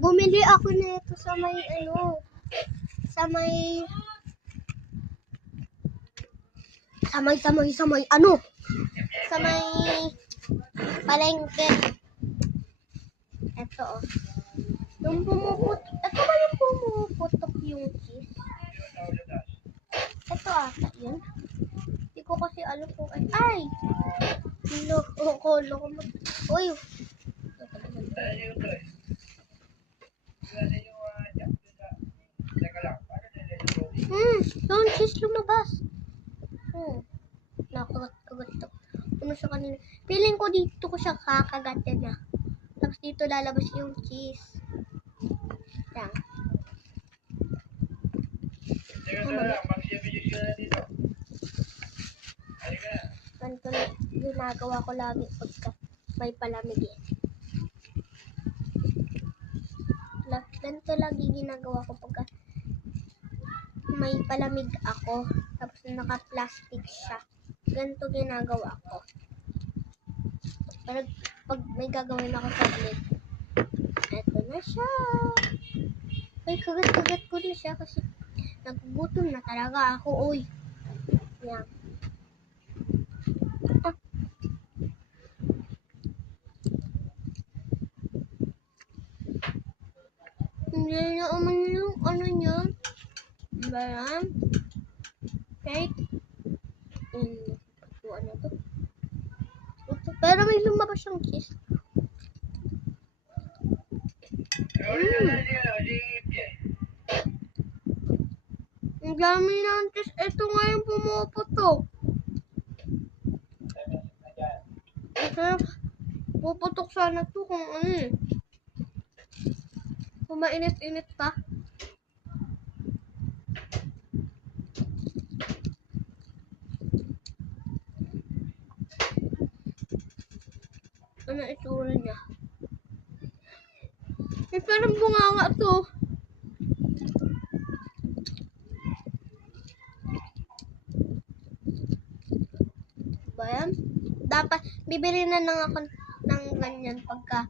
Bumili ako nito sa may sa may palengke. Ito oh. Yung ito ba yung pumuputok yung cheese? Ito ata yun. Hindi ko kasi alam kung ay! Loko. Uy! Yung cheese lumabas. Nakagat to. Ano siya kanina? Feeling ko dito ko siya kakagatin na. Tapos dito lalabas yung cheese. Yan. Ganito na ginagawa ko lagi pagka may palamig eh. Ganito lagi ginagawa ko pagka may palamig ako. Tapos naka-plastic siya. Ganito ginagawa ko. Pero pag may gagawin ako sa lid, eto na siya. Ay, kagat-kagat ko na siya kasi nagugutom na talaga ako, uy. Yan. Hindi na umano yung ano niya. Bayan. Cake. Ano to? Pero may lumabas siyang cheese. Ang dami ng cheese. Ito nga yung pumuputok. Kasi puputok sana to kung ano eh. Kung mainit-init pa. Ano itsura niya? Eh, parang bunganga to. Ba yan? Dapat, bibili na lang ako ng ganyan pagka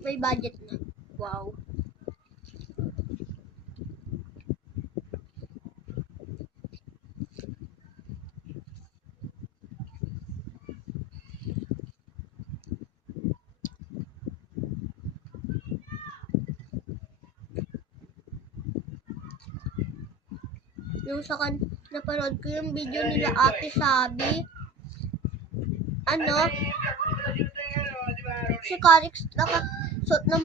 may budget na. Wow. Yung napanood ko yung video nila Ate Sabi. Si Karix nakasuot ng